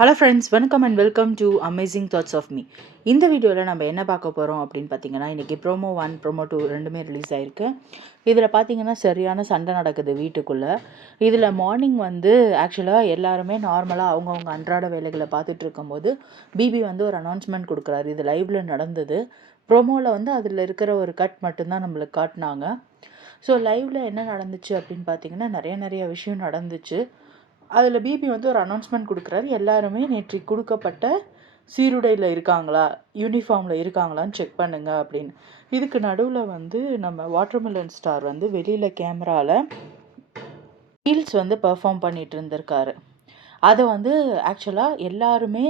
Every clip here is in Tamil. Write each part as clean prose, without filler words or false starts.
ஹலோ ஃப்ரெண்ட்ஸ், வணக்கம் and welcome to amazing thoughts of me. இந்த வீடியோவில் நம்ம என்ன பார்க்க போகிறோம் அப்படின்னு பார்த்தீங்கன்னா, இன்றைக்கி ப்ரோமோ 1 ப்ரோமோ 2 ரெண்டுமே ரிலீஸ் ஆகிருக்கு. இதில் பார்த்தீங்கன்னா சரியான சண்டை நடக்குது வீட்டுக்குள்ளே. இதில் மார்னிங் வந்து ஆக்சுவலாக எல்லாருமே நார்மலாக அவங்கவுங்க அன்றாட வேலைகளை பார்த்துட்டு இருக்கும்போது பிபி வந்து ஒரு அனௌன்ஸ்மெண்ட் கொடுக்குறாரு. இது லைவில் நடந்தது. ப்ரோமோவில் வந்து அதில் இருக்கிற ஒரு கட் மட்டும்தான் நம்மளுக்கு காட்டினாங்க. ஸோ லைவில் என்ன நடந்துச்சு அப்படின்னு பார்த்தீங்கன்னா நிறைய விஷயம் நடந்துச்சு. அதில் பிபி வந்து ஒரு அனௌன்ஸ்மெண்ட் கொடுக்குறாரு. எல்லாருமே நேற்று கொடுக்கப்பட்ட சீருடையில் இருக்காங்களா, யூனிஃபார்மில் இருக்காங்களான்னு செக் பண்ணுங்க அப்படின்னு. இதுக்கு நடுவில் வந்து நம்ம வாட்டர்மெலன் ஸ்டார் வந்து வெளியில் கேமராவில் ரீல்ஸ் வந்து பெர்ஃபார்ம் பண்ணிகிட்டு இருந்திருக்காரு. அதை வந்து ஆக்சுவலாக எல்லாருமே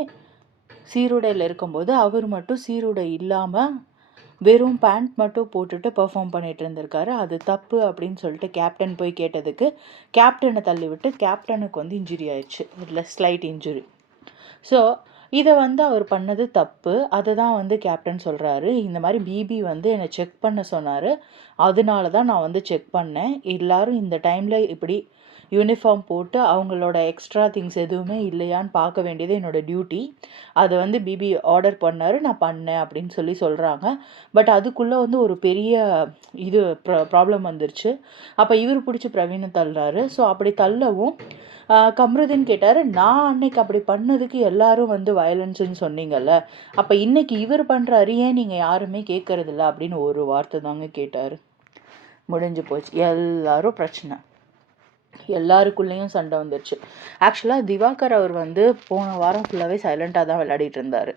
சீருடையில் இருக்கும்போது அவர் மட்டும் சீருடை இல்லாமல் வெறும் பேண்ட் மட்டும் போட்டுட்டு பெர்ஃபார்ம் பண்ணிகிட்டு இருந்திருக்காரு. அது தப்பு அப்படின்னு சொல்லிட்டு கேப்டன் போய் கேட்டதுக்கு கேப்டனை தள்ளிவிட்டு கேப்டனுக்கு வந்து இன்ஜுரி ஆயிடுச்சு, இல்லை ஸ்லைட் இன்ஜுரி. ஸோ இதை வந்து அவர் பண்ணது தப்பு. அதை தான் வந்து கேப்டன் சொல்கிறாரு. இந்த மாதிரி பிபி வந்து என்னை செக் பண்ண சொன்னார், அதனால தான் நான் வந்து செக் பண்ணேன். எல்லோரும் இந்த டைமில் இப்படி யூனிஃபார்ம் போட்டு அவங்களோட எக்ஸ்ட்ரா திங்ஸ் எதுவுமே இல்லையான்னு பார்க்க வேண்டியது என்னோடய டியூட்டி. அதை வந்து பிபி ஆர்டர் பண்ணார், நான் பண்ணேன் அப்படின்னு சொல்கிறாங்க. பட் அதுக்குள்ளே வந்து ஒரு பெரிய இது ப்ராப்ளம் வந்துருச்சு. அப்போ இவர் பிடிச்சி பிரவீனை தள்ளுறாரு. ஸோ அப்படி தள்ளவும் கம்ருதீன் கேட்டார், நான் அன்னைக்கு அப்படி பண்ணதுக்கு எல்லாரும் வந்து வயலன்ஸுன்னு சொன்னீங்கல்ல, அப்போ இன்னைக்கு இவர் பண்ணுறாரு, ஏன் நீங்கள் யாருமே கேட்கறதில்ல அப்படின்னு ஒரு வார்த்தை தாங்க கேட்டார். முடிஞ்சு போச்சு. எல்லாரும் பிரச்சனை, எல்லாருக்குள்ளேயும் சண்டை வந்துடுச்சு. ஆக்சுவலாக திவாகர் அவர் வந்து போன வாரம் ஃபுல்லாகவே சைலண்ட்டாக தான் விளையாடிட்டு இருந்தார்.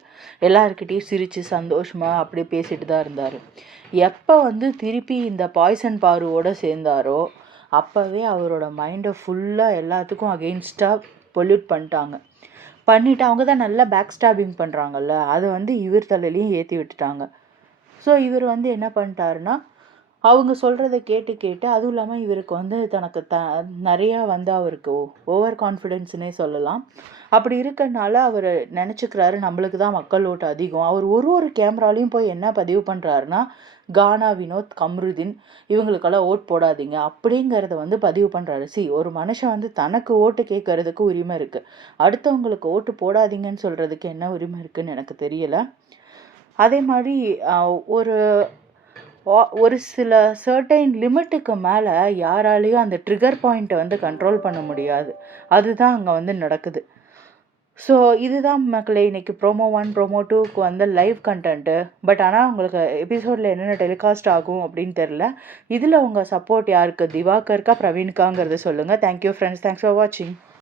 எல்லாருக்கிட்டையும் சிரித்து சந்தோஷமாக அப்படி பேசிட்டு தான் இருந்தார். எப்போ வந்து திருப்பி இந்த பாய்சன் பாருவோடு சேர்ந்தாரோ அப்போவே அவரோட மைண்டை ஃபுல்லாக எல்லாத்துக்கும் அகெயின்ஸ்டாக பொல்யூட் பண்ணிவிட்டு அவங்க தான் நல்லா பேக் ஸ்டாபிங் பண்ணுறாங்கல்ல, அதை வந்து இவர் தலையிலையும் ஏற்றி விட்டுட்டாங்க. ஸோ இவர் வந்து என்ன பண்ணிட்டாருன்னா, அவங்க சொல்கிறத கேட்டு அதுவும் இல்லாமல் இவருக்கு வந்து தனக்கு நிறையா வந்து அவருக்கு ஓவர் கான்ஃபிடென்ஸ்னே சொல்லலாம். அப்படி இருக்கனால அவர் நினச்சிக்கிறாரு நம்மளுக்கு தான் மக்கள் ஓட்டு அதிகம். அவர் ஒரு கேமராலையும் போய் என்ன பதிவு பண்ணுறாருன்னா, கானா வினோத், கம்ருதீன் இவங்களுக்கெல்லாம் ஓட் போடாதீங்க அப்படிங்கிறத வந்து பதிவு பண்ணுறாரு. ஒரு மனுஷன் வந்து தனக்கு ஓட்டு கேட்கறதுக்கு உரிமை இருக்குது, அடுத்தவங்களுக்கு ஓட்டு போடாதீங்கன்னு சொல்கிறதுக்கு என்ன உரிமை இருக்குதுன்னு எனக்கு தெரியலை. அதே மாதிரி ஒரு சில சர்டைன் லிமிட்டுக்கு மேலே யாராலையும் அந்த ட்ரிகர் பாயிண்ட்டை வந்து கண்ட்ரோல் பண்ண முடியாது. அதுதான் அங்கே வந்து நடக்குது. ஸோ இதுதான் மக்களே இன்றைக்கி ப்ரோமோ 1 ப்ரோமோ 2க்கு வந்து லைவ் கண்டென்ட்டு. பட் ஆனால் உங்களுக்கு எபிசோடில் என்னென்ன டெலிகாஸ்ட் ஆகும் அப்படின்னு தெரில. இதில் உங்கள் சப்போர்ட் யாருக்கு, திவாகருக்கா பிரவீனுக்காங்கிறத சொல்லுங்கள். தேங்க்யூ ஃப்ரெண்ட்ஸ், தேங்க்ஸ் ஃபார் வாட்சிங்.